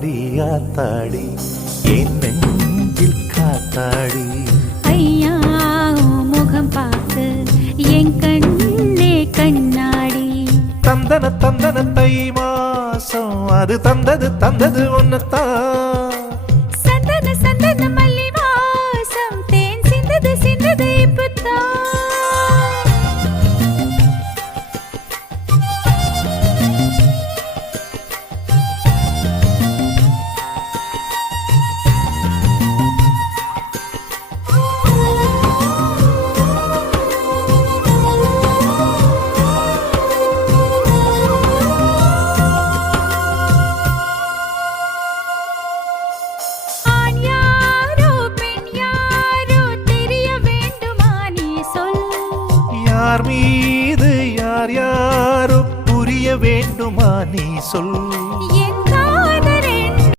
ஆத்தாடி ஆத்தாடி என் நெஞ்சில் காத்தாடி. ஐயா முகம் பார்த்து என் கண்ணே கண்ணாடி. தந்தன தந்தன தை மாசம் அது தந்தது ஒன்னத்தான். சந்தன சந்தன மல்லி வாசம் தேன் சிந்தது இப்பத்தான். யார் மீது யார் யாரோ புரிய வேண்டுமா நீ சொல்.